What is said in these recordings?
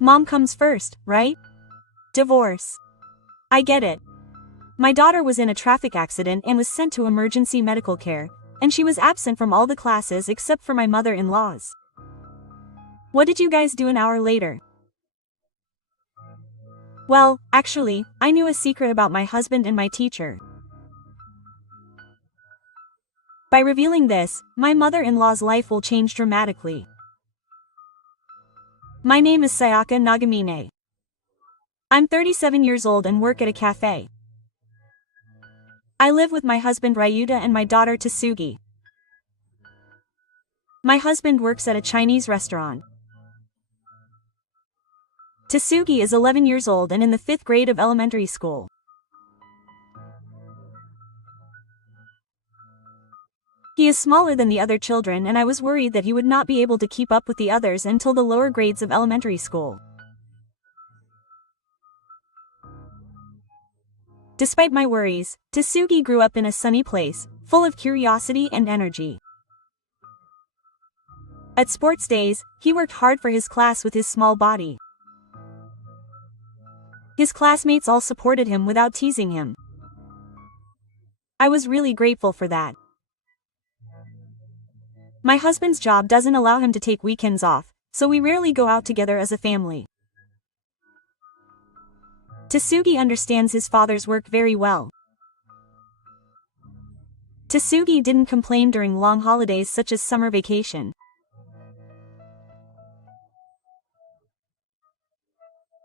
Mom comes first, right? Divorce. I get it. My daughter was in a traffic accident and was sent to emergency medical care, and she was absent from all the classes except for my mother-in-law's. What did you guys do an hour later? Well, actually, I knew a secret about my husband and my teacher. By revealing this, my mother-in-law's life will change dramatically. My name is Sayaka Nagamine. I'm 37 years old and work at a cafe. I live with my husband Ryuta and my daughter Tsugi. My husband works at a Chinese restaurant. Tsugi is 11 years old and in the 5th grade of elementary school. He is smaller than the other children and I was worried that he would not be able to keep up with the others until the lower grades of elementary school. Despite my worries, Tsugi grew up in a sunny place, full of curiosity and energy. At sports days, he worked hard for his class with his small body. His classmates all supported him without teasing him. I was really grateful for that. My husband's job doesn't allow him to take weekends off, so we rarely go out together as a family. Tsugi understands his father's work very well. Tsugi didn't complain during long holidays such as summer vacation.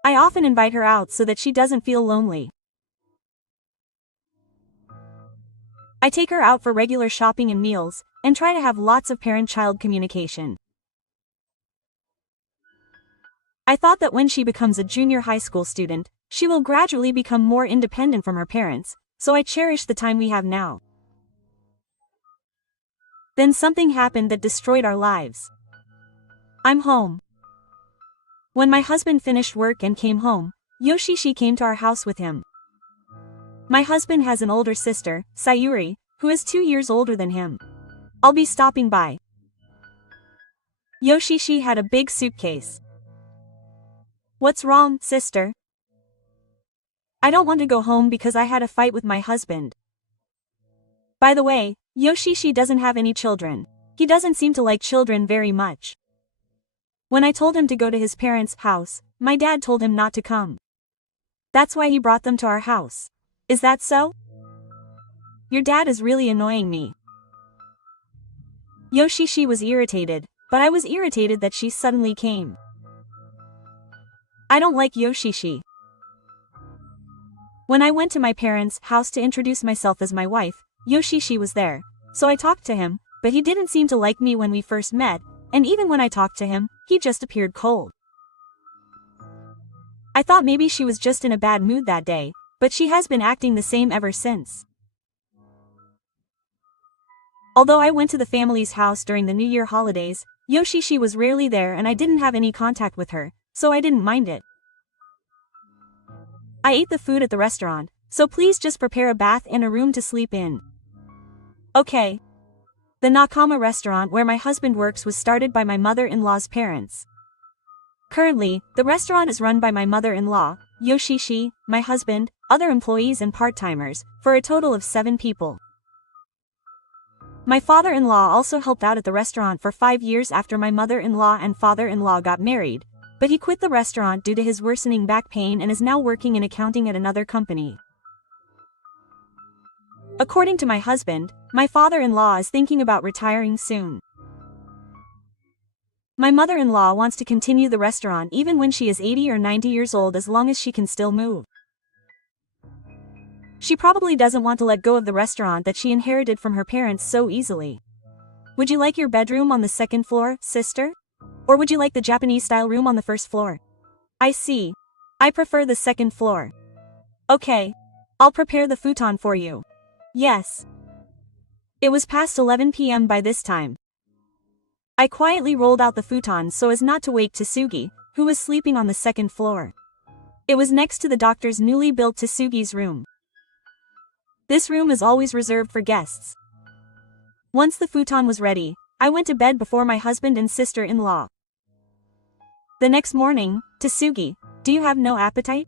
I often invite her out so that she doesn't feel lonely. I take her out for regular shopping and meals, and try to have lots of parent-child communication. I thought that when she becomes a junior high school student, she will gradually become more independent from her parents, so I cherish the time we have now. Then something happened that destroyed our lives. I'm home. When my husband finished work and came home, Yoshishi came to our house with him. My husband has an older sister, Sayuri, who is 2 years older than him. I'll be stopping by. Yoshishi had a big suitcase. What's wrong, sister? I don't want to go home because I had a fight with my husband. By the way, Yoshishi doesn't have any children. He doesn't seem to like children very much. When I told him to go to his parents' house, my dad told him not to come. That's why he brought them to our house. Is that so? Your dad is really annoying me. Yoshishi was irritated, but I was irritated that she suddenly came. I don't like Yoshishi. When I went to my parents' house to introduce myself as my wife, Yoshishi was there, so I talked to him, but he didn't seem to like me when we first met, and even when I talked to him, he just appeared cold. I thought maybe she was just in a bad mood that day, but she has been acting the same ever since. Although I went to the family's house during the New Year holidays, Yoshishi was rarely there and I didn't have any contact with her, so I didn't mind it. I ate the food at the restaurant, so please just prepare a bath and a room to sleep in. Okay. The Nakama restaurant where my husband works was started by my mother-in-law's parents. Currently, the restaurant is run by my mother-in-law, Yoshishi, my husband, other employees and part-timers, for a total of 7 people. My father-in-law also helped out at the restaurant for 5 years after my mother-in-law and father-in-law got married, but he quit the restaurant due to his worsening back pain and is now working in accounting at another company. According to my husband, my father-in-law is thinking about retiring soon. My mother-in-law wants to continue the restaurant even when she is 80 or 90 years old as long as she can still move. She probably doesn't want to let go of the restaurant that she inherited from her parents so easily. Would you like your bedroom on the 2nd floor, sister? Or would you like the Japanese-style room on the 1st floor? I see. I prefer the 2nd floor. Okay. I'll prepare the futon for you. Yes. It was past 11 p.m. by this time. I quietly rolled out the futon so as not to wake Tsugi, who was sleeping on the 2nd floor. It was next to the doctor's newly built Tsugi's room. This room is always reserved for guests. Once the futon was ready, I went to bed before my husband and sister-in-law. The next morning, Tsugi, do you have no appetite?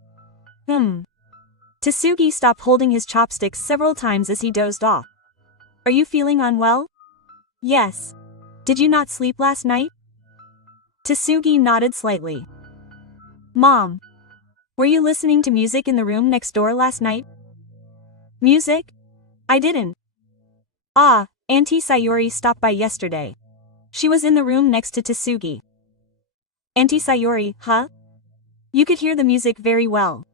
Tsugi stopped holding his chopsticks several times as he dozed off. Are you feeling unwell? Yes. Did you not sleep last night? Tsugi nodded slightly. Mom. Were you listening to music in the room next door last night? Music? I didn't. Ah, Auntie Sayuri stopped by yesterday. She was in the room next to Tsugi. Auntie Sayuri, huh? You could hear the music very well.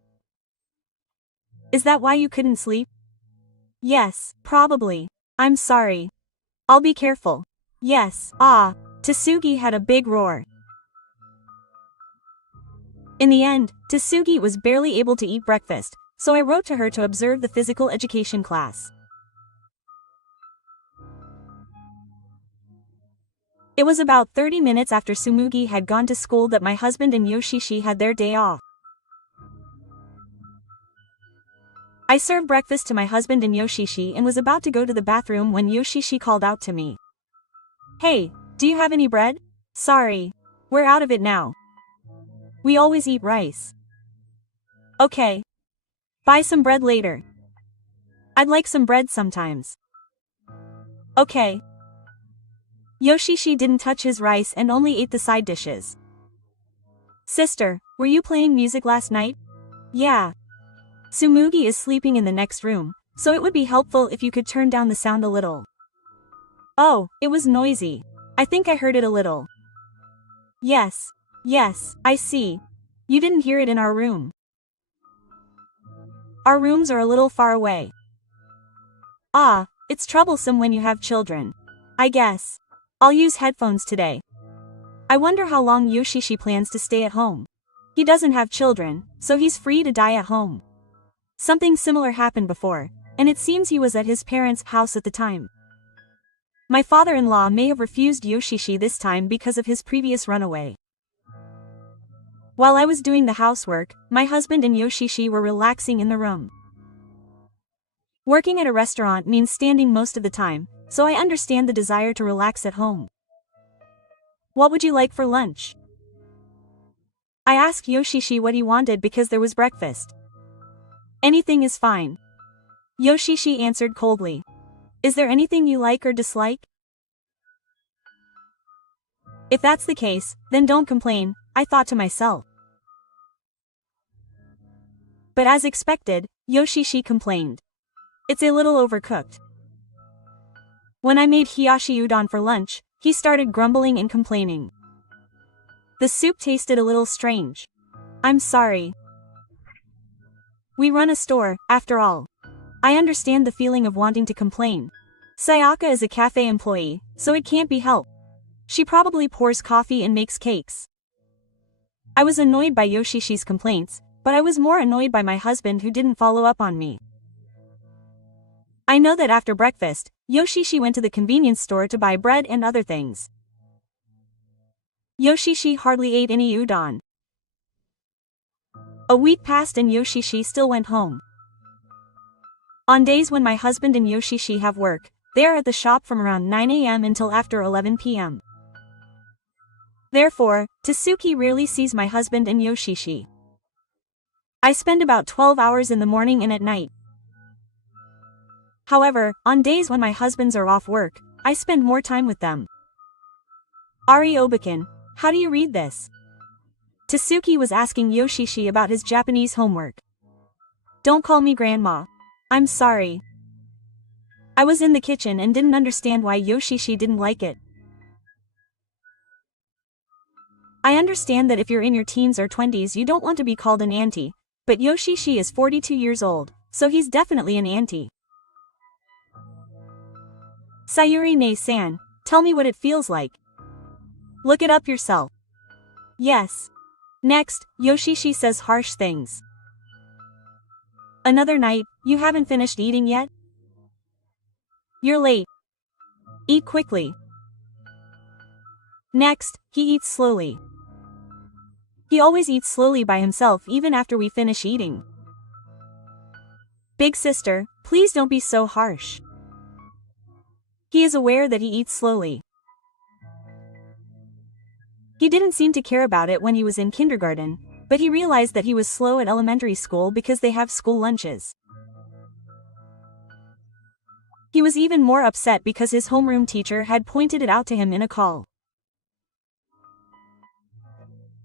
Is that why you couldn't sleep? Yes, probably. I'm sorry. I'll be careful. Yes, ah. Tsugi had a big roar. In the end, Tsugi was barely able to eat breakfast, so I wrote to her to observe the physical education class. It was about 30 minutes after Tsumugi had gone to school that my husband and Yoshishi had their day off. I served breakfast to my husband and Yoshishi and was about to go to the bathroom when Yoshishi called out to me. Hey, do you have any bread? Sorry. We're out of it now. We always eat rice. Okay. Buy some bread later. I'd like some bread sometimes. Okay. Yoshishi didn't touch his rice and only ate the side dishes. Sister, were you playing music last night? Yeah. Tsumugi is sleeping in the next room, so it would be helpful if you could turn down the sound a little. Oh, it was noisy. I think I heard it a little. Yes, I see. You didn't hear it in our room. Our rooms are a little far away. Ah, it's troublesome when you have children. I guess. I'll use headphones today. I wonder how long Yoshishi plans to stay at home. He doesn't have children, so he's free to die at home. Something similar happened before, and it seems he was at his parents' house at the time. My father-in-law may have refused Yoshishi this time because of his previous runaway. While I was doing the housework, my husband and Yoshishi were relaxing in the room. Working at a restaurant means standing most of the time, so I understand the desire to relax at home. What would you like for lunch? I asked Yoshishi what he wanted because there was breakfast. Anything is fine. Yoshishi answered coldly. Is there anything you like or dislike? If that's the case, then don't complain, I thought to myself. But as expected, Yoshishi complained. It's a little overcooked. When I made hiyashi udon for lunch, he started grumbling and complaining. The soup tasted a little strange. I'm sorry. We run a store, after all. I understand the feeling of wanting to complain. Sayaka is a cafe employee, so it can't be helped. She probably pours coffee and makes cakes. I was annoyed by Yoshishi's complaints, but I was more annoyed by my husband who didn't follow up on me. I know that after breakfast, Yoshishi went to the convenience store to buy bread and other things. Yoshishi hardly ate any udon. A week passed and Yoshishi still went home. On days when my husband and Yoshishi have work, they are at the shop from around 9 a.m. until after 11 p.m. Therefore, Tsuki rarely sees my husband and Yoshishi. I spend about 12 hours in the morning and at night. However, on days when my husbands are off work, I spend more time with them. Ari Obakin, how do you read this? Tsuki was asking Yoshishi about his Japanese homework. Don't call me grandma. I'm sorry. I was in the kitchen and didn't understand why Yoshishi didn't like it. I understand that if you're in your teens or 20s you don't want to be called an auntie, but Yoshishi is 42 years old, so he's definitely an auntie. Sayuri ne-san, tell me what it feels like. Look it up yourself. Yes. Next, Yoshishi says harsh things. Another night, you haven't finished eating yet? You're late. Eat quickly. Next, he eats slowly. He always eats slowly by himself even after we finish eating. Big sister, please don't be so harsh. He is aware that he eats slowly. He didn't seem to care about it when he was in kindergarten, but he realized that he was slow at elementary school because they have school lunches. He was even more upset because his homeroom teacher had pointed it out to him in a call.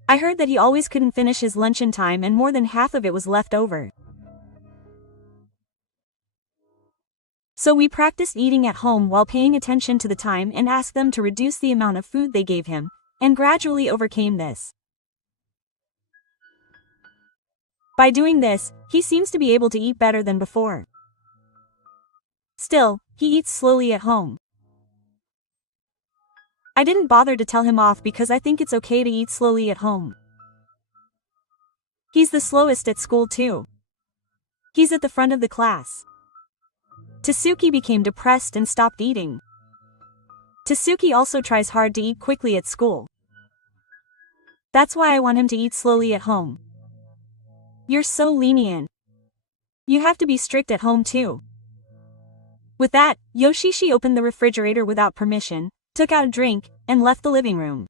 I heard that he always couldn't finish his lunch in time and more than half of it was left over. So we practiced eating at home while paying attention to the time and asked them to reduce the amount of food they gave him, and gradually overcame this. By doing this, he seems to be able to eat better than before. Still, he eats slowly at home. I didn't bother to tell him off because I think it's okay to eat slowly at home. He's the slowest at school too. He's at the front of the class. Tasuki became depressed and stopped eating. Tasuki also tries hard to eat quickly at school. That's why I want him to eat slowly at home. You're so lenient. You have to be strict at home too. With that, Yoshishi opened the refrigerator without permission, took out a drink, and left the living room.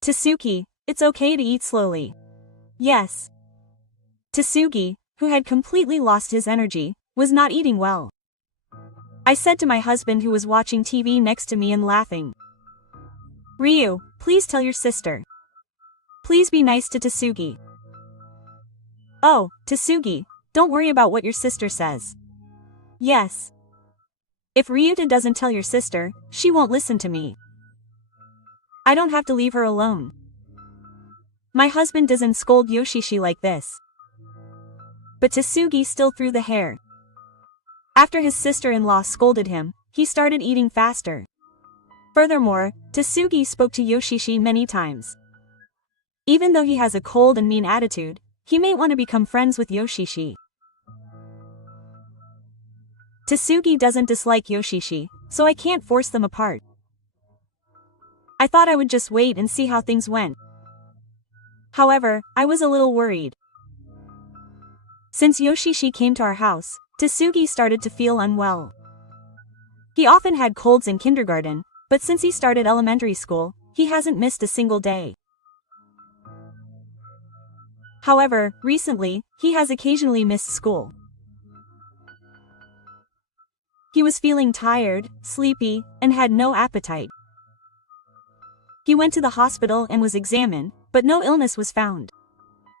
Tasuki, it's okay to eat slowly. Yes. Tasuki, who had completely lost his energy, was not eating well. I said to my husband who was watching TV next to me and laughing, "Ryu, please tell your sister. Please be nice to Tasuki." "Oh, Tasuki, don't worry about what your sister says." "Yes. If Ryuta doesn't tell your sister, she won't listen to me. I don't have to leave her alone." My husband doesn't scold Yoshishi like this. But Tasuki still threw the hair. After his sister-in-law scolded him, he started eating faster. Furthermore, Tasuki spoke to Yoshishi many times. Even though he has a cold and mean attitude, he may want to become friends with Yoshishi. Tasuki doesn't dislike Yoshishi, so I can't force them apart. I thought I would just wait and see how things went. However, I was a little worried. Since Yoshishi came to our house, Tasuki started to feel unwell. He often had colds in kindergarten, but since he started elementary school, he hasn't missed a single day. However, recently, he has occasionally missed school. He was feeling tired, sleepy, and had no appetite. He went to the hospital and was examined, but no illness was found.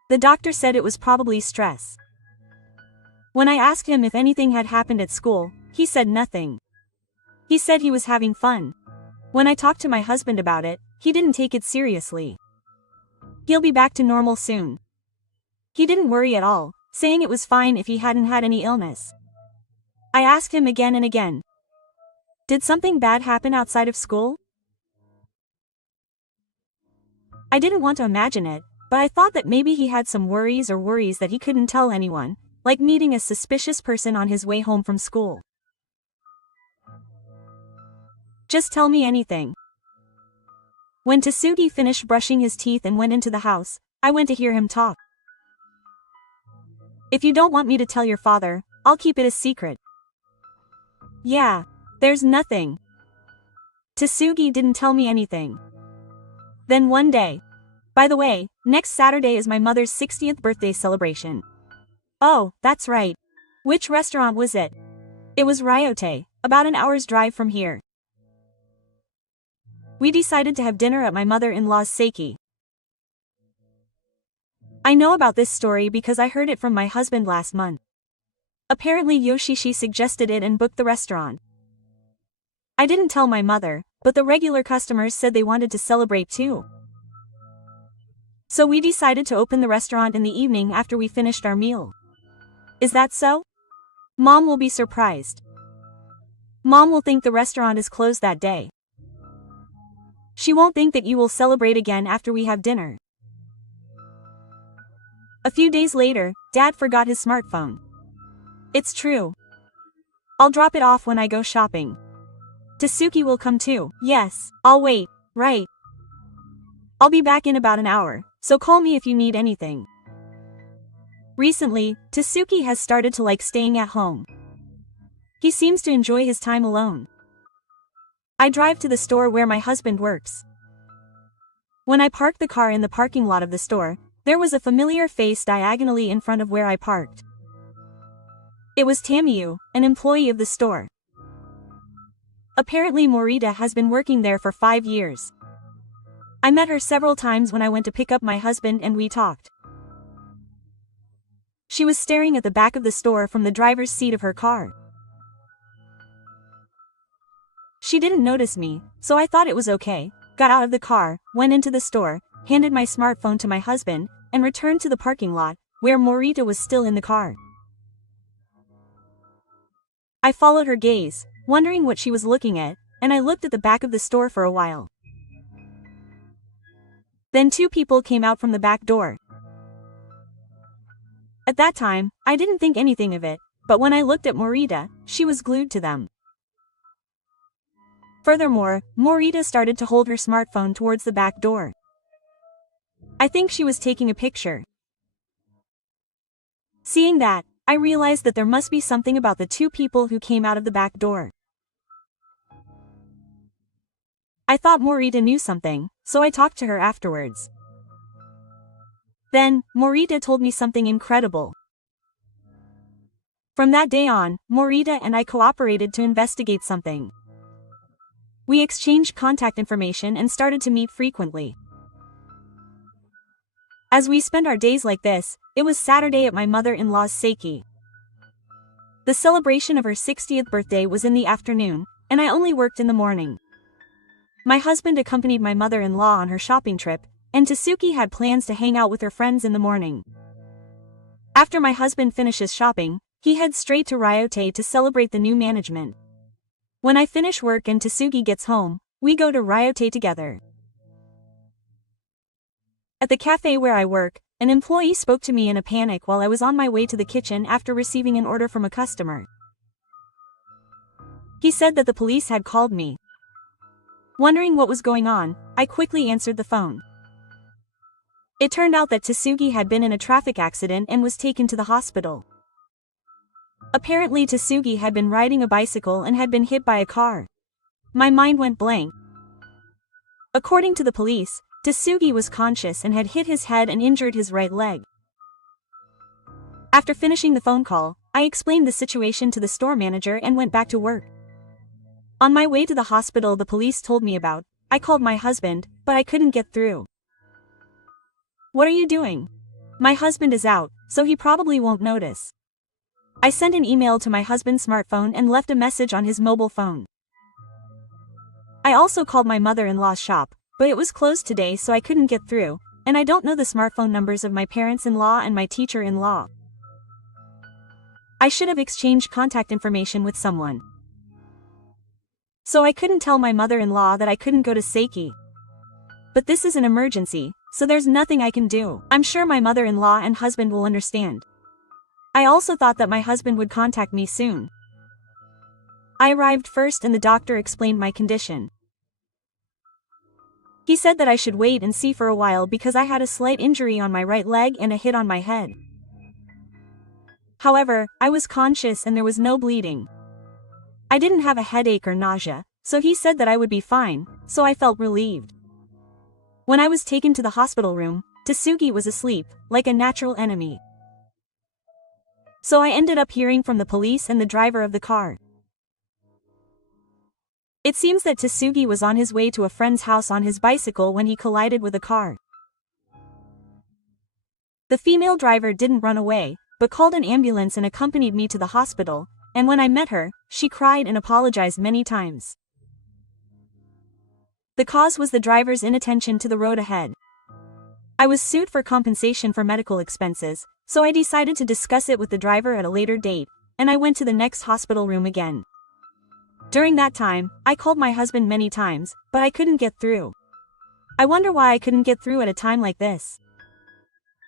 The doctor said it was probably stress. When I asked him if anything had happened at school, he said nothing. He said he was having fun. When I talked to my husband about it, he didn't take it seriously. He'll be back to normal soon. He didn't worry at all, saying it was fine if he hadn't had any illness. I asked him again and again, "Did something bad happen outside of school?" I didn't want to imagine it, but I thought that maybe he had some worries that he couldn't tell anyone, like meeting a suspicious person on his way home from school. "Just tell me anything." When Tasuki finished brushing his teeth and went into the house, I went to hear him talk. "If you don't want me to tell your father, I'll keep it a secret." "Yeah, there's nothing." Tasuki didn't tell me anything. Then one day. By the way, next Saturday is my mother's 60th birthday celebration. "Oh, that's right. Which restaurant was it?" "It was Ryote, about an hour's drive from here." We decided to have dinner at my mother-in-law's seiki. I know about this story because I heard it from my husband last month. Apparently Yoshishi suggested it and booked the restaurant. I didn't tell my mother, but the regular customers said they wanted to celebrate too. So we decided to open the restaurant in the evening after we finished our meal. Is that so? Mom will be surprised. Mom will think the restaurant is closed that day. She won't think that you will celebrate again after we have dinner. A few days later, Dad forgot his smartphone. It's true. I'll drop it off when I go shopping. Tasuki will come too. Yes, I'll wait, right? I'll be back in about an hour, so call me if you need anything. Recently, Tasuki has started to like staying at home. He seems to enjoy his time alone. I drive to the store where my husband works. When I park the car in the parking lot of the store, There was a familiar face diagonally in front of where I parked. It was Tamiyu, an employee of the store. Apparently Morita has been working there for 5 years. I met her several times when I went to pick up my husband and we talked. She was staring at the back of the store from the driver's seat of her car. She didn't notice me, so I thought it was okay, got out of the car, went into the store, handed my smartphone to my husband, and returned to the parking lot, where Morita was still in the car. I followed her gaze, wondering what she was looking at, and I looked at the back of the store for a while. Then 2 people came out from the back door. At that time, I didn't think anything of it, but when I looked at Morita, she was glued to them. Furthermore, Morita started to hold her smartphone towards the back door. I think she was taking a picture. Seeing that, I realized that there must be something about the 2 people who came out of the back door. I thought Morita knew something, so I talked to her afterwards. Then, Morita told me something incredible. From that day on, Morita and I cooperated to investigate something. We exchanged contact information and started to meet frequently. As we spent our days like this, it was Saturday at my mother-in-law's seiki. The celebration of her 60th birthday was in the afternoon, and I only worked in the morning. My husband accompanied my mother-in-law on her shopping trip, and Tasuki had plans to hang out with her friends in the morning. After my husband finishes shopping, he heads straight to Ryote to celebrate the new management. When I finish work and Tasuki gets home, we go to Ryote together. At the cafe where I work, an employee spoke to me in a panic while I was on my way to the kitchen after receiving an order from a customer. He said that the police had called me. Wondering what was going on, I quickly answered the phone. It turned out that Tasuki had been in a traffic accident and was taken to the hospital. Apparently Tasuki had been riding a bicycle and had been hit by a car. My mind went blank. According to the police, Tasuki was conscious and had hit his head and injured his right leg. After finishing the phone call, I explained the situation to the store manager and went back to work. On my way to the hospital the police told me about, I called my husband, but I couldn't get through. What are you doing? My husband is out, so he probably won't notice. I sent an email to my husband's smartphone and left a message on his mobile phone. I also called my mother-in-law's shop, but it was closed today so I couldn't get through, and I don't know the smartphone numbers of my parents-in-law and my teacher-in-law. I should have exchanged contact information with someone. So I couldn't tell my mother-in-law that I couldn't go to Seiki. But this is an emergency, so there's nothing I can do. I'm sure my mother-in-law and husband will understand. I also thought that my husband would contact me soon. I arrived first and the doctor explained my condition. He said that I should wait and see for a while because I had a slight injury on my right leg and a hit on my head. However, I was conscious and there was no bleeding. I didn't have a headache or nausea, so he said that I would be fine, so I felt relieved. When I was taken to the hospital room, Tasuki was asleep, like a natural enemy. So I ended up hearing from the police and the driver of the car. It seems that Tasuki was on his way to a friend's house on his bicycle when he collided with a car. The female driver didn't run away, but called an ambulance and accompanied me to the hospital, and when I met her, she cried and apologized many times. The cause was the driver's inattention to the road ahead. I was sued for compensation for medical expenses, so I decided to discuss it with the driver at a later date, and I went to the next hospital room again. During that time, I called my husband many times, but I couldn't get through. I wonder why I couldn't get through at a time like this.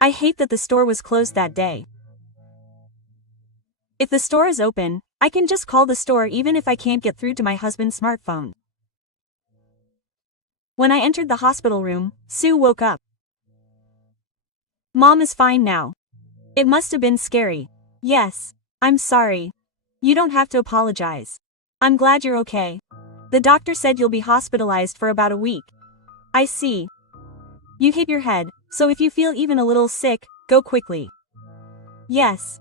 I hate that the store was closed that day. If the store is open, I can just call the store even if I can't get through to my husband's smartphone. When I entered the hospital room, Sue woke up. Mom is fine now. It must have been scary. Yes. I'm sorry. You don't have to apologize. I'm glad you're okay. The doctor said you'll be hospitalized for about a week. I see. You hit your head, so if you feel even a little sick, go quickly. Yes.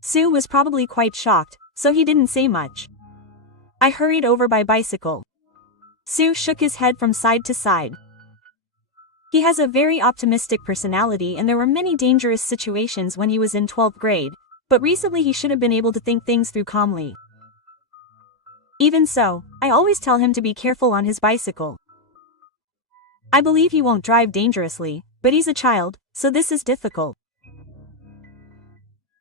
Sue was probably quite shocked, so he didn't say much. I hurried over by bicycle. Sue shook his head from side to side. He has a very optimistic personality and there were many dangerous situations when he was in 12th grade, but recently he should have been able to think things through calmly. Even so, I always tell him to be careful on his bicycle. I believe he won't drive dangerously, but he's a child, so this is difficult.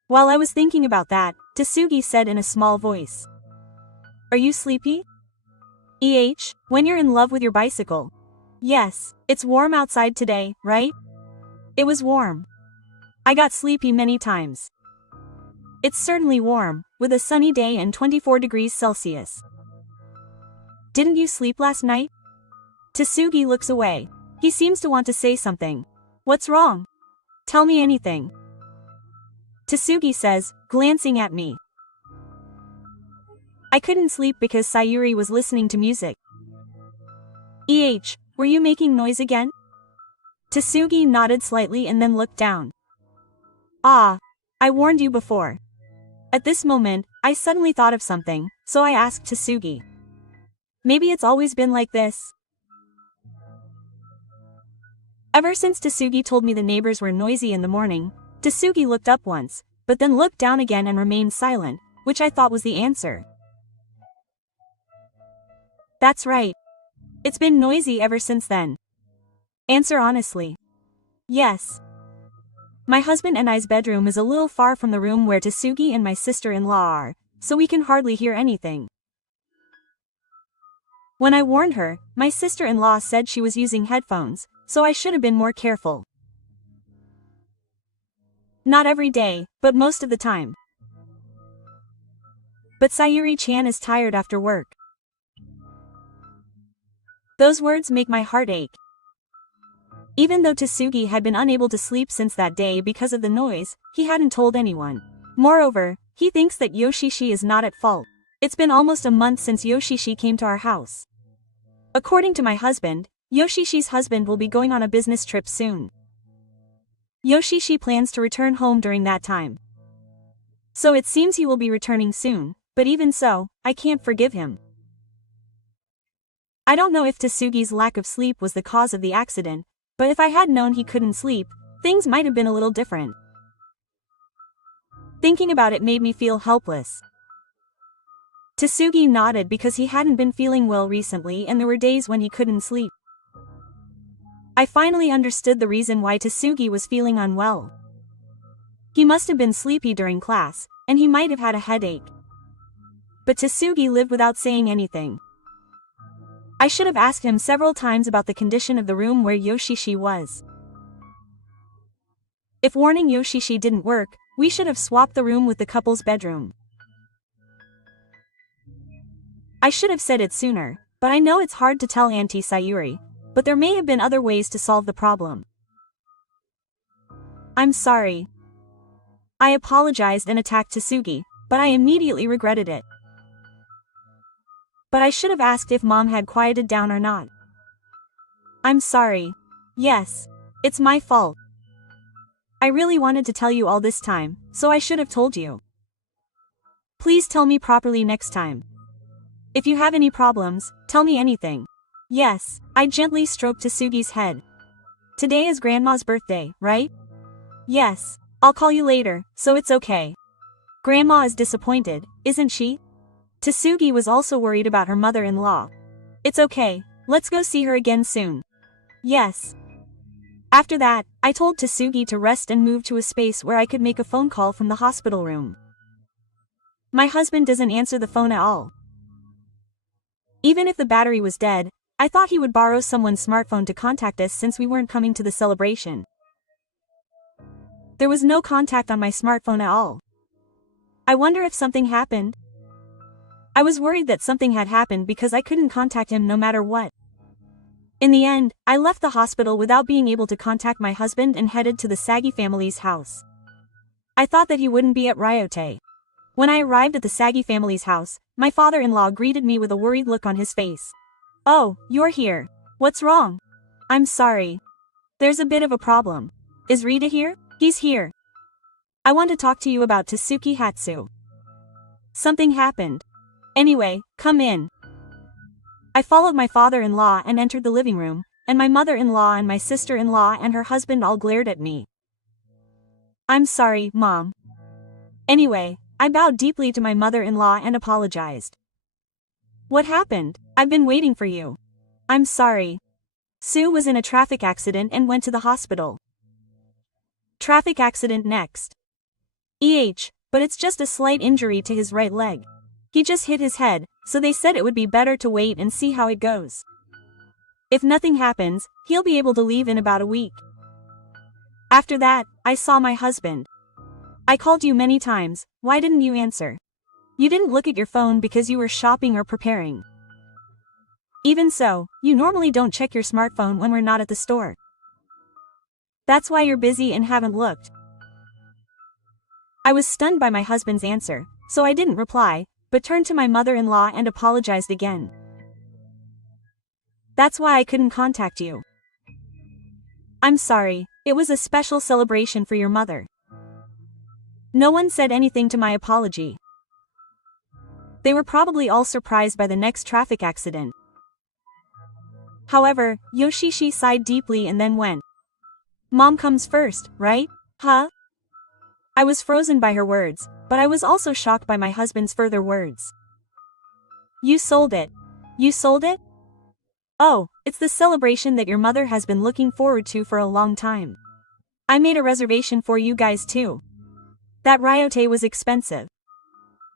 While I was thinking about that, Tasugi said in a small voice. Are you sleepy? When you're in love with your bicycle. Yes, it's warm outside today, right? It was warm. I got sleepy many times. It's certainly warm, with a sunny day and 24 degrees Celsius. Didn't you sleep last night? Tasugi looks away. He seems to want to say something. What's wrong? Tell me anything. Tasugi says, glancing at me. I couldn't sleep because Sayuri was listening to music. Were you making noise again? Tasugi nodded slightly and then looked down. Ah, I warned you before. At this moment, I suddenly thought of something, so I asked Tasugi. Maybe it's always been like this. Ever since Tasugi told me the neighbors were noisy in the morning, Tasugi looked up once, but then looked down again and remained silent, which I thought was the answer. That's right. It's been noisy ever since then. Answer honestly. Yes. My husband and I's bedroom is a little far from the room where Tasugi and my sister-in-law are, so we can hardly hear anything. When I warned her, my sister-in-law said she was using headphones, so I should have been more careful. Not every day, but most of the time. But Sayuri-chan is tired after work. Those words make my heart ache. Even though Tasugi had been unable to sleep since that day because of the noise, he hadn't told anyone. Moreover, he thinks that Yoshishi is not at fault. It's been almost a month since Yoshishi came to our house. According to my husband, Yoshishi's husband will be going on a business trip soon. Yoshishi plans to return home during that time. So it seems he will be returning soon, but even so, I can't forgive him. I don't know if Tasugi's lack of sleep was the cause of the accident, but if I had known he couldn't sleep, things might have been a little different. Thinking about it made me feel helpless. Tasugi nodded because he hadn't been feeling well recently and there were days when he couldn't sleep. I finally understood the reason why Tasugi was feeling unwell. He must have been sleepy during class, and he might have had a headache. But Tasugi lived without saying anything. I should have asked him several times about the condition of the room where Yoshishi was. If warning Yoshishi didn't work, we should have swapped the room with the couple's bedroom. I should have said it sooner, but I know it's hard to tell Auntie Sayuri, but there may have been other ways to solve the problem. I'm sorry. I apologized and attacked Tasugi, but I immediately regretted it. But I should have asked if Mom had quieted down or not. I'm sorry. Yes, it's my fault. I really wanted to tell you all this time, so I should have told you. Please tell me properly next time. If you have any problems, tell me anything. Yes, I gently stroked Tasugi's head. Today is Grandma's birthday, right? Yes, I'll call you later, so it's okay. Grandma is disappointed, isn't she? Tasugi was also worried about her mother-in-law. It's okay, let's go see her again soon. Yes. After that, I told Tasugi to rest and move to a space where I could make a phone call from the hospital room. My husband doesn't answer the phone at all. Even if the battery was dead, I thought he would borrow someone's smartphone to contact us since we weren't coming to the celebration. There was no contact on my smartphone at all. I wonder if something happened. I was worried that something had happened because I couldn't contact him no matter what. In the end, I left the hospital without being able to contact my husband and headed to the Sagi family's house. I thought that he wouldn't be at Ryote. When I arrived at the Sagi family's house, my father-in-law greeted me with a worried look on his face. Oh, you're here. What's wrong? I'm sorry. There's a bit of a problem. Is Rita here? He's here. I want to talk to you about Tasuki Hatsu. Something happened. Anyway, come in. I followed my father-in-law and entered the living room, and my mother-in-law and my sister-in-law and her husband all glared at me. I'm sorry, Mom. Anyway, I bowed deeply to my mother-in-law and apologized. What happened? I've been waiting for you. I'm sorry. Sue was in a traffic accident and went to the hospital. Traffic accident next. But it's just a slight injury to his right leg. He just hit his head, so they said it would be better to wait and see how it goes. If nothing happens, he'll be able to leave in about a week. After that, I saw my husband. I called you many times, why didn't you answer? You didn't look at your phone because you were shopping or preparing. Even so, you normally don't check your smartphone when we're not at the store. That's why you're busy and haven't looked. I was stunned by my husband's answer, so I didn't reply, but turned to my mother-in-law and apologized again. That's why I couldn't contact you. I'm sorry, it was a special celebration for your mother. No one said anything to my apology. They were probably all surprised by the next traffic accident. However, Yoshishi sighed deeply and then went. Mom comes first, right? Huh? I was frozen by her words, but I was also shocked by my husband's further words. You sold it. You sold it? Oh, it's the celebration that your mother has been looking forward to for a long time. I made a reservation for you guys too. That ryote was expensive.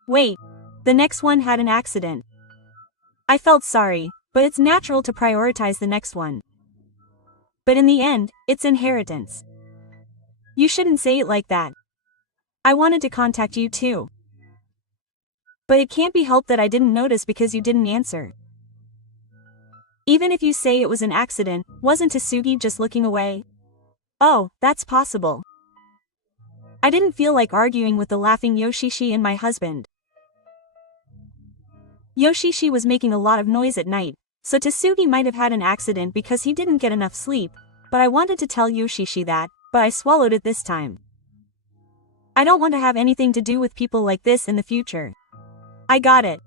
Wait, the next one had an accident. I felt sorry, but it's natural to prioritize the next one. But in the end, it's inheritance. You shouldn't say it like that. I wanted to contact you too. But it can't be helped that I didn't notice because you didn't answer. Even if you say it was an accident, wasn't Tasugi just looking away? Oh, that's possible. I didn't feel like arguing with the laughing Yoshishi and my husband. Yoshishi was making a lot of noise at night, so Tasugi might have had an accident because he didn't get enough sleep, but I wanted to tell Yoshishi that, but I swallowed it this time. I don't want to have anything to do with people like this in the future. I got it.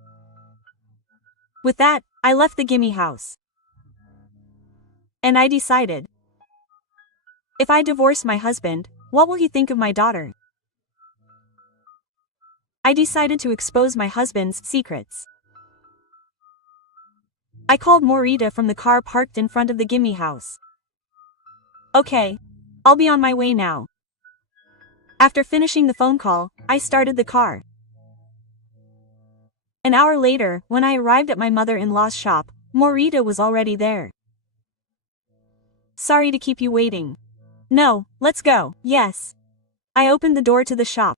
With that, I left the gimme house. And I decided. If I divorce my husband, what will he think of my daughter? I decided to expose my husband's secrets. I called Morita from the car parked in front of the gimme house. Okay. I'll be on my way now. After finishing the phone call, I started the car. An hour later, when I arrived at my mother-in-law's shop, Morita was already there. Sorry to keep you waiting. No, let's go. Yes. I opened the door to the shop.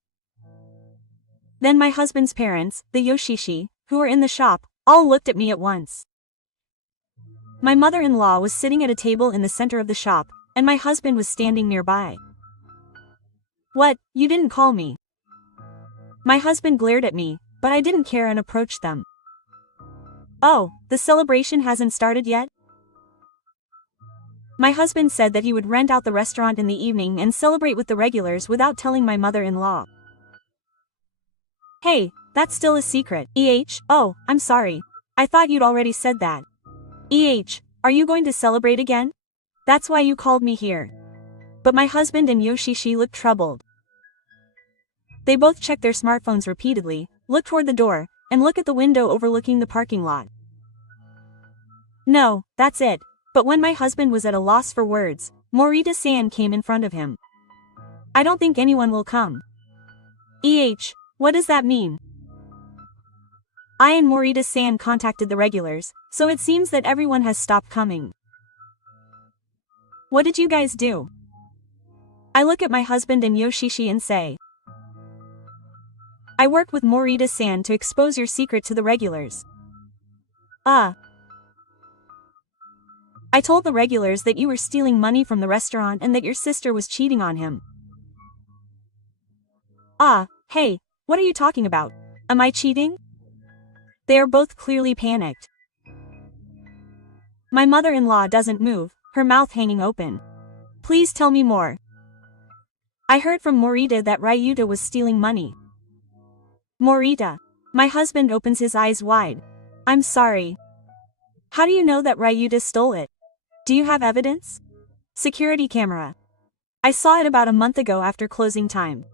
Then my husband's parents, the Yoshishi, who were in the shop, all looked at me at once. My mother-in-law was sitting at a table in the center of the shop, and my husband was standing nearby. What, you didn't call me? My husband glared at me, but I didn't care and approached them. Oh, the celebration hasn't started yet? My husband said that he would rent out the restaurant in the evening and celebrate with the regulars without telling my mother-in-law. Hey, that's still a secret. Oh, I'm sorry. I thought you'd already said that. Are you going to celebrate again? That's why you called me here. But my husband and Yoshishi looked troubled. They both checked their smartphones repeatedly, looked toward the door, and looked at the window overlooking the parking lot. No, that's it. But when my husband was at a loss for words, Morita-san came in front of him. I don't think anyone will come. What does that mean? I and Morita-san contacted the regulars, so it seems that everyone has stopped coming. What did you guys do? I look at my husband and Yoshishi and say. I worked with Morita-san to expose your secret to the regulars. I told the regulars that you were stealing money from the restaurant and that your sister was cheating on him. Hey, what are you talking about? Am I cheating? They are both clearly panicked. My mother-in-law doesn't move, her mouth hanging open. Please tell me more. I heard from Morita that Ryuta was stealing money. Morita. My husband opens his eyes wide. I'm sorry. How do you know that Ryuta stole it? Do you have evidence? Security camera. I saw it about a month ago after closing time.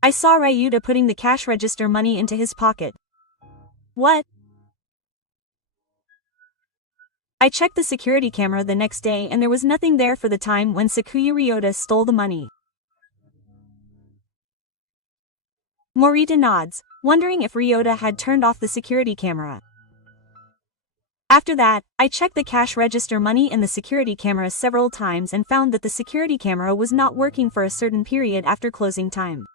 I saw Ryuta putting the cash register money into his pocket. What? I checked the security camera the next day and there was nothing there for the time when Sakuya Ryota stole the money. Morita nods, wondering if Ryota had turned off the security camera. After that, I checked the cash register money in the security camera several times and found that the security camera was not working for a certain period after closing time.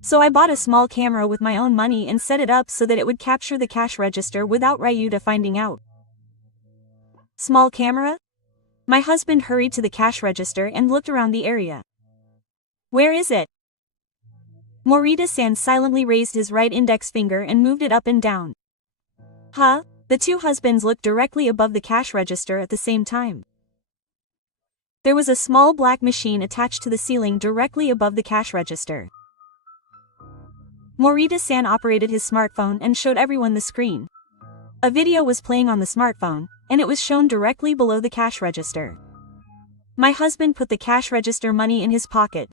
So I bought a small camera with my own money and set it up so that it would capture the cash register without Ryuta finding out. Small camera? My husband hurried to the cash register and looked around the area. Where is it? Morita-san silently raised his right index finger and moved it up and down. Huh? The two husbands looked directly above the cash register at the same time. There was a small black machine attached to the ceiling directly above the cash register. Morita-san operated his smartphone and showed everyone the screen. A video was playing on the smartphone, and it was shown directly below the cash register. My husband put the cash register money in his pocket.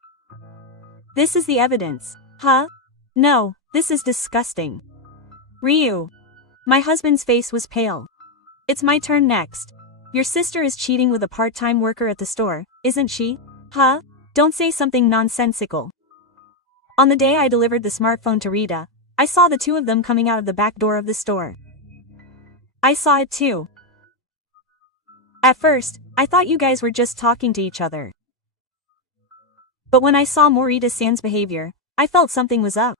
This is the evidence. Huh? No, this is disgusting. Ryu. My husband's face was pale. It's my turn next. Your sister is cheating with a part-time worker at the store, isn't she? Huh? Don't say something nonsensical. On the day I delivered the smartphone to Rita, I saw the two of them coming out of the back door of the store. I saw it too. At first, I thought you guys were just talking to each other. But when I saw Morita-san's behavior, I felt something was up.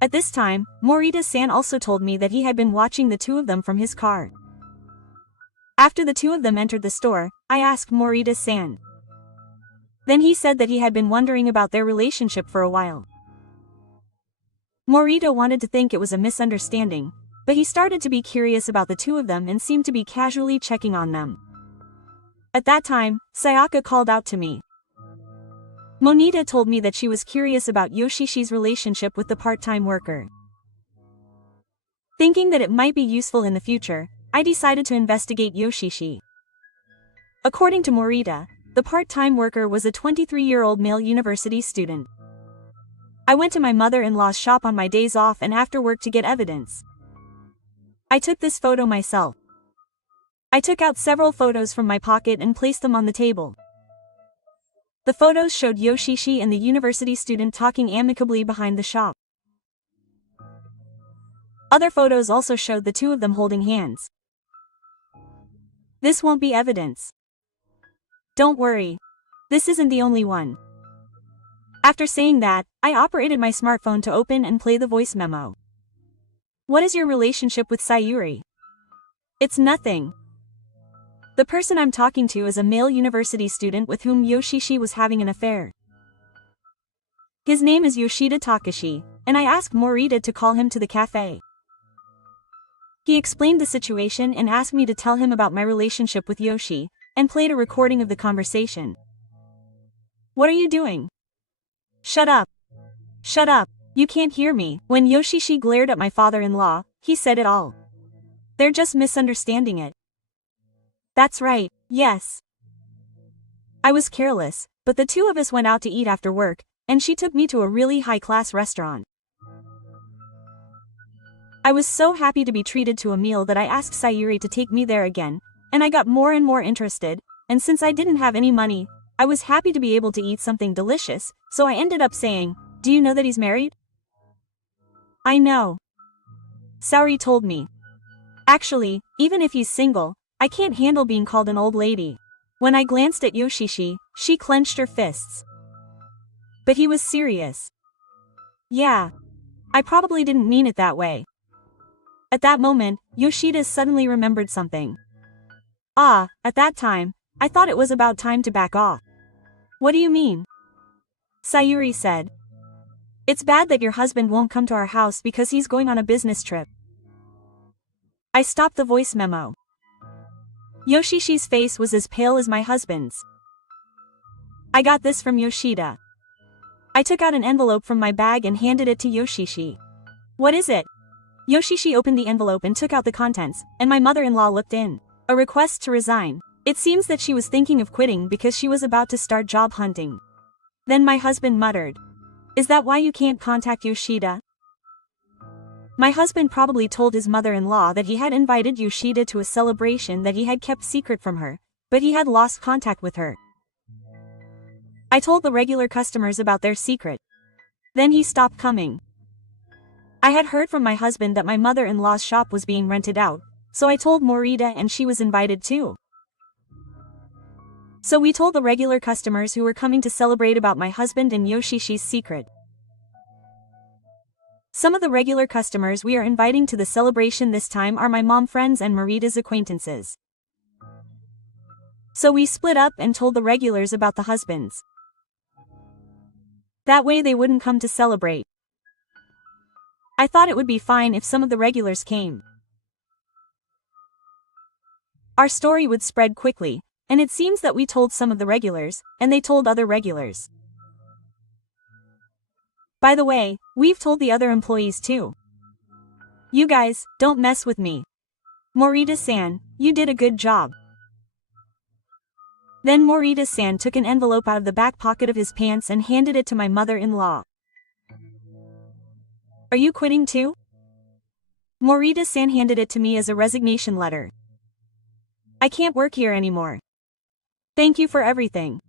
At this time, Morita-san also told me that he had been watching the two of them from his car. After the two of them entered the store, I asked Morita-san. Then he said that he had been wondering about their relationship for a while. Morita wanted to think it was a misunderstanding, but he started to be curious about the two of them and seemed to be casually checking on them. At that time, Sayaka called out to me. Monita told me that she was curious about Yoshishi's relationship with the part-time worker. Thinking that it might be useful in the future, I decided to investigate Yoshishi. According to Morita, the part-time worker was a 23-year-old male university student. I went to my mother-in-law's shop on my days off and after work to get evidence. I took this photo myself. I took out several photos from my pocket and placed them on the table. The photos showed Yoshishi and the university student talking amicably behind the shop. Other photos also showed the two of them holding hands. This won't be evidence. Don't worry. This isn't the only one. After saying that, I operated my smartphone to open and play the voice memo. What is your relationship with Sayuri? It's nothing. The person I'm talking to is a male university student with whom Yoshishi was having an affair. His name is Yoshida Takashi, and I asked Morita to call him to the cafe. He explained the situation and asked me to tell him about my relationship with Yoshi, and played a recording of the conversation. What are you doing? Shut up. Shut up, you can't hear me. When Yoshishi glared at my father-in-law, he said it all. They're just misunderstanding it. That's right, yes. I was careless, but the two of us went out to eat after work, and she took me to a really high-class restaurant. I was so happy to be treated to a meal that I asked Sayuri to take me there again, and I got more and more interested, and since I didn't have any money, I was happy to be able to eat something delicious, so I ended up saying, "Do you know that he's married?" I know. Sayuri told me. Actually, even if he's single, I can't handle being called an old lady. When I glanced at Yoshishi, she clenched her fists. But he was serious. Yeah. I probably didn't mean it that way. At that moment, Yoshida suddenly remembered something. At that time, I thought it was about time to back off. What do you mean? Sayuri said. It's bad that your husband won't come to our house because he's going on a business trip. I stopped the voice memo. Yoshishi's face was as pale as my husband's. I got this from Yoshida. I took out an envelope from my bag and handed it to Yoshishi. What is it? Yoshishi opened the envelope and took out the contents, and my mother-in-law looked in. A request to resign. It seems that she was thinking of quitting because she was about to start job hunting. Then my husband muttered. Is that why you can't contact Yoshida? My husband probably told his mother-in-law that he had invited Yoshida to a celebration that he had kept secret from her, but he had lost contact with her. I told the regular customers about their secret. Then he stopped coming. I had heard from my husband that my mother-in-law's shop was being rented out, so I told Morita and she was invited too. So we told the regular customers who were coming to celebrate about my husband and Yoshishi's secret. Some of the regular customers we are inviting to the celebration this time are my mom friends and Morita's acquaintances. So we split up and told the regulars about the husbands. That way they wouldn't come to celebrate. I thought it would be fine if some of the regulars came. Our story would spread quickly, and it seems that we told some of the regulars, and they told other regulars. By the way, we've told the other employees too. You guys, don't mess with me. Morita-san, you did a good job. Then Morita-san took an envelope out of the back pocket of his pants and handed it to my mother-in-law. Are you quitting too? Morita-san handed it to me as a resignation letter. I can't work here anymore. Thank you for everything.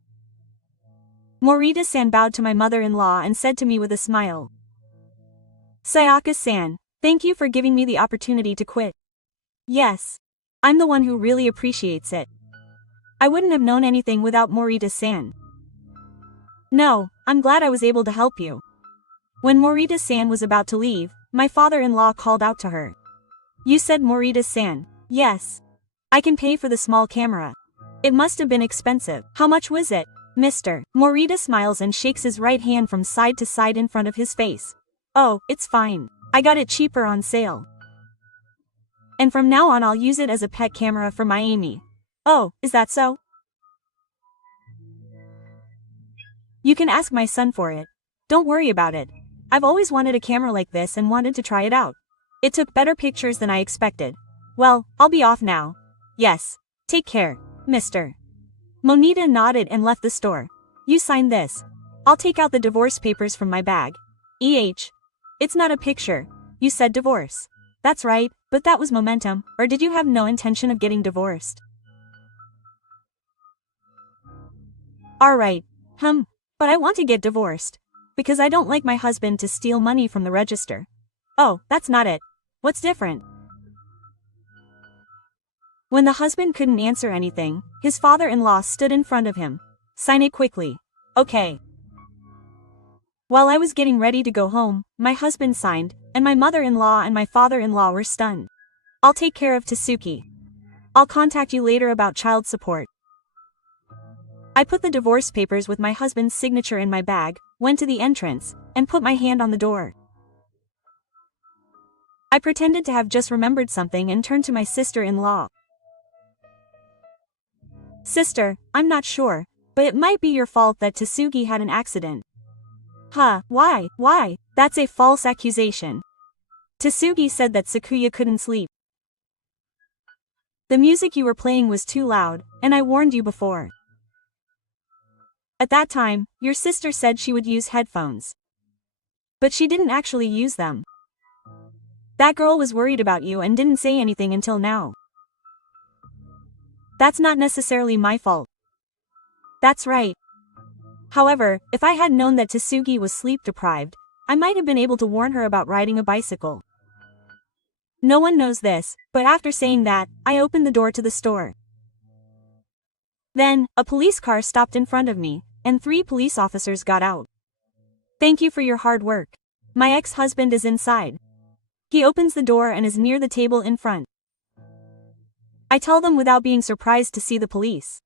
Morita-san bowed to my mother-in-law and said to me with a smile. Sayaka-san, thank you for giving me the opportunity to quit. Yes. I'm the one who really appreciates it. I wouldn't have known anything without Morita-san. No, I'm glad I was able to help you. When Morita-san was about to leave, my father-in-law called out to her. You said Morita-san. Yes. I can pay for the small camera. It must have been expensive. How much was it, Mr. Morita smiles and shakes his right hand from side to side in front of his face. Oh, it's fine. I got it cheaper on sale. And from now on I'll use it as a pet camera for my Amy. Oh, is that so? You can ask my son for it. Don't worry about it. I've always wanted a camera like this and wanted to try it out. It took better pictures than I expected. Well, I'll be off now. Yes. Take care, Mr. Monita nodded and left the store. You sign this. I'll take out the divorce papers from my bag. It's not a picture. You said divorce. That's right, but that was momentum, or did you have no intention of getting divorced? Alright. But I want to get divorced. Because I don't like my husband to steal money from the register. Oh, that's not it. What's different? When the husband couldn't answer anything, his father-in-law stood in front of him. Sign it quickly. Okay. While I was getting ready to go home, my husband signed, and my mother-in-law and my father-in-law were stunned. I'll take care of Tasuki. I'll contact you later about child support. I put the divorce papers with my husband's signature in my bag, went to the entrance, and put my hand on the door. I pretended to have just remembered something and turned to my sister-in-law. Sister, I'm not sure, but it might be your fault that Tasugi had an accident. Why? That's a false accusation. Tasugi said that Sakuya couldn't sleep. The music you were playing was too loud, and I warned you before. At that time, your sister said she would use headphones. But she didn't actually use them. That girl was worried about you and didn't say anything until now. That's not necessarily my fault. That's right. However, if I had known that Tasugi was sleep-deprived, I might have been able to warn her about riding a bicycle. No one knows this, but after saying that, I opened the door to the store. Then, a police car stopped in front of me, and 3 police officers got out. Thank you for your hard work. My ex-husband is inside. He opens the door and is near the table in front. I tell them without being surprised to see the police.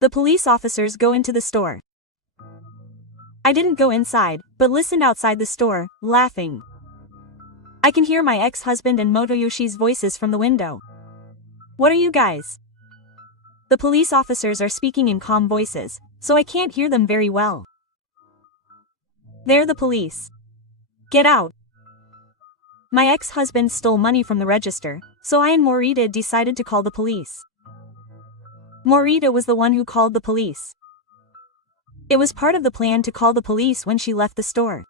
The police officers go into the store. I didn't go inside, but listened outside the store, laughing. I can hear my ex-husband and Motoyoshi's voices from the window. What are you guys? The police officers are speaking in calm voices, so I can't hear them very well. They're the police. Get out. My ex-husband stole money from the register, so I and Morita decided to call the police. Morita was the one who called the police. It was part of the plan to call the police when she left the store.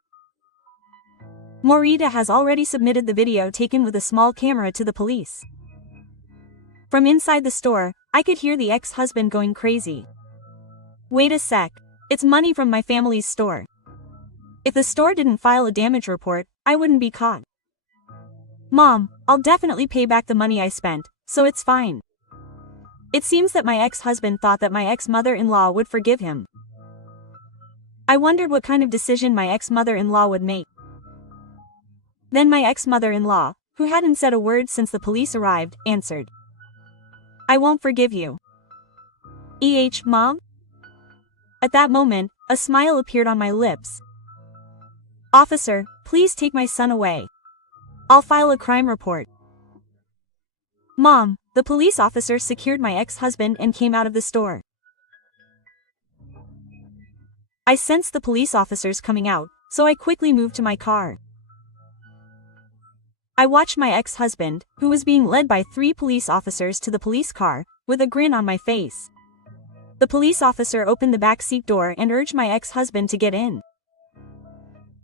Morita has already submitted the video taken with a small camera to the police. From inside the store, I could hear the ex-husband going crazy. Wait a sec. It's money from my family's store. If the store didn't file a damage report, I wouldn't be caught. Mom, I'll definitely pay back the money I spent, so it's fine. It seems that my ex-husband thought that my ex-mother-in-law would forgive him. I wondered what kind of decision my ex-mother-in-law would make. Then my ex-mother-in-law, who hadn't said a word since the police arrived, answered. I won't forgive you. Mom? At that moment, a smile appeared on my lips. Officer, please take my son away. I'll file a crime report. Mom, the police officer secured my ex-husband and came out of the store. I sensed the police officers coming out, so I quickly moved to my car. I watched my ex-husband, who was being led by 3 police officers to the police car, with a grin on my face. The police officer opened the back seat door and urged my ex-husband to get in.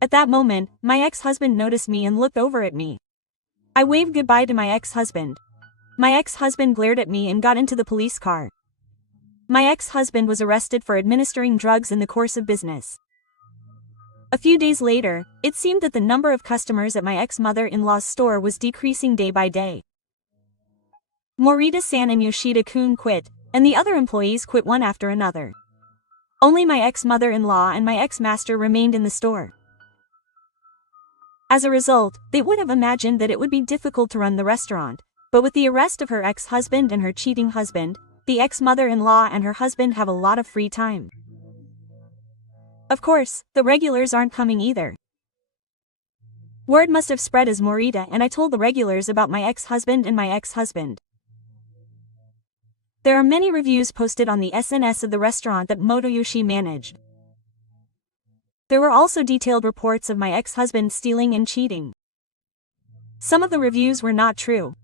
At that moment, my ex-husband noticed me and looked over at me. I waved goodbye to my ex-husband. My ex-husband glared at me and got into the police car. My ex-husband was arrested for administering drugs in the course of business. A few days later, it seemed that the number of customers at my ex-mother-in-law's store was decreasing day by day. Morita-san and Yoshida-kun quit, and the other employees quit one after another. Only my ex-mother-in-law and my ex-master remained in the store. As a result, they would have imagined that it would be difficult to run the restaurant, but with the arrest of her ex-husband and her cheating husband, the ex-mother-in-law and her husband have a lot of free time. Of course, the regulars aren't coming either. Word must have spread as Morita and I told the regulars about my ex-husband and my ex-husband. There are many reviews posted on the SNS of the restaurant that Motoyoshi managed. There were also detailed reports of my ex-husband stealing and cheating. Some of the reviews were not true.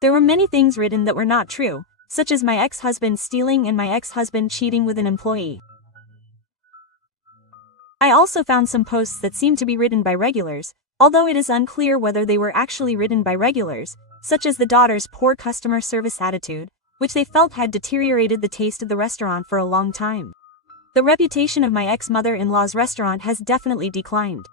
There were many things written that were not true, such as my ex-husband stealing and my ex-husband cheating with an employee. I also found some posts that seemed to be written by regulars, although it is unclear whether they were actually written by regulars, such as the daughter's poor customer service attitude, which they felt had deteriorated the taste of the restaurant for a long time. The reputation of my ex-mother-in-law's restaurant has definitely declined.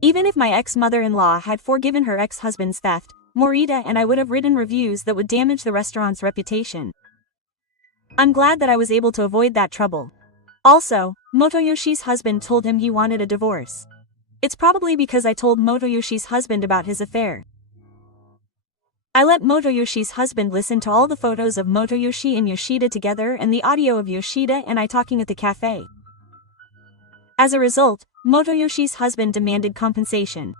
Even if my ex-mother-in-law had forgiven her ex-husband's theft, Morita and I would have written reviews that would damage the restaurant's reputation. I'm glad that I was able to avoid that trouble. Also, Motoyoshi's husband told him he wanted a divorce. It's probably because I told Motoyoshi's husband about his affair. I let Motoyoshi's husband listen to all the photos of Motoyoshi and Yoshida together and the audio of Yoshida and I talking at the cafe. As a result, Motoyoshi's husband demanded compensation.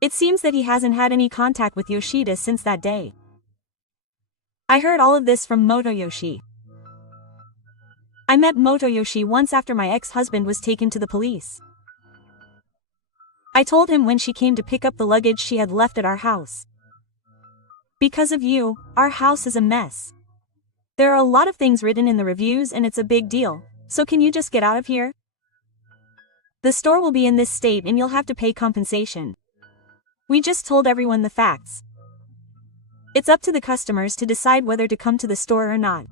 It seems that he hasn't had any contact with Yoshida since that day. I heard all of this from Motoyoshi. I met Motoyoshi once after my ex-husband was taken to the police. I told him when she came to pick up the luggage she had left at our house. Because of you, our house is a mess. There are a lot of things written in the reviews and it's a big deal, so can you just get out of here? The store will be in this state and you'll have to pay compensation. We just told everyone the facts. It's up to the customers to decide whether to come to the store or not.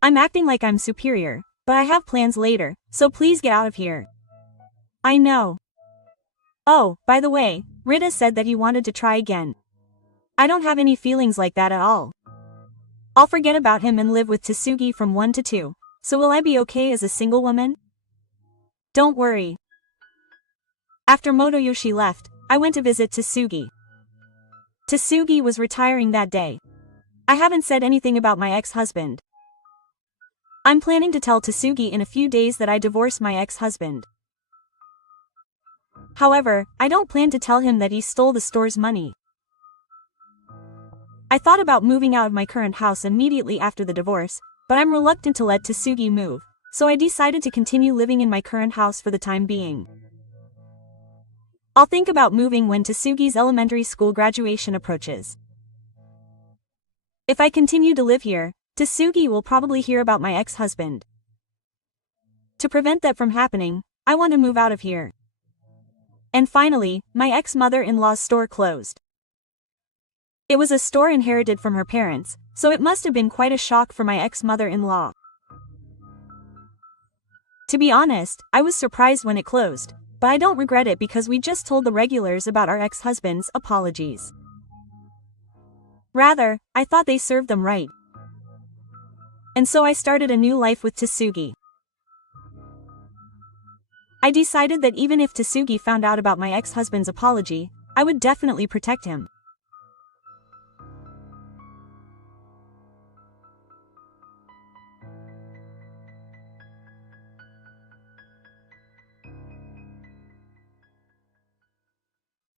I'm acting like I'm superior, but I have plans later, so please get out of here. I know. Oh, by the way, Rita said that he wanted to try again. I don't have any feelings like that at all. I'll forget about him and live with Tsugi from 1 to 2, so will I be okay as a single woman? Don't worry. After Motoyoshi left, I went to visit Tsugi. Tsugi was retiring that day. I haven't said anything about my ex-husband. I'm planning to tell Tsugi in a few days that I divorced my ex-husband. However, I don't plan to tell him that he stole the store's money. I thought about moving out of my current house immediately after the divorce, but I'm reluctant to let Tsugi move, so I decided to continue living in my current house for the time being. I'll think about moving when Tsugi's elementary school graduation approaches. If I continue to live here, Tsugi will probably hear about my ex-husband. To prevent that from happening, I want to move out of here. And finally, my ex-mother-in-law's store closed. It was a store inherited from her parents, so it must have been quite a shock for my ex-mother-in-law. To be honest, I was surprised when it closed, but I don't regret it because we just told the regulars about our ex-husband's apologies. Rather, I thought they served them right. And so I started a new life with Tsugi. I decided that even if Tsugi found out about my ex-husband's apology, I would definitely protect him.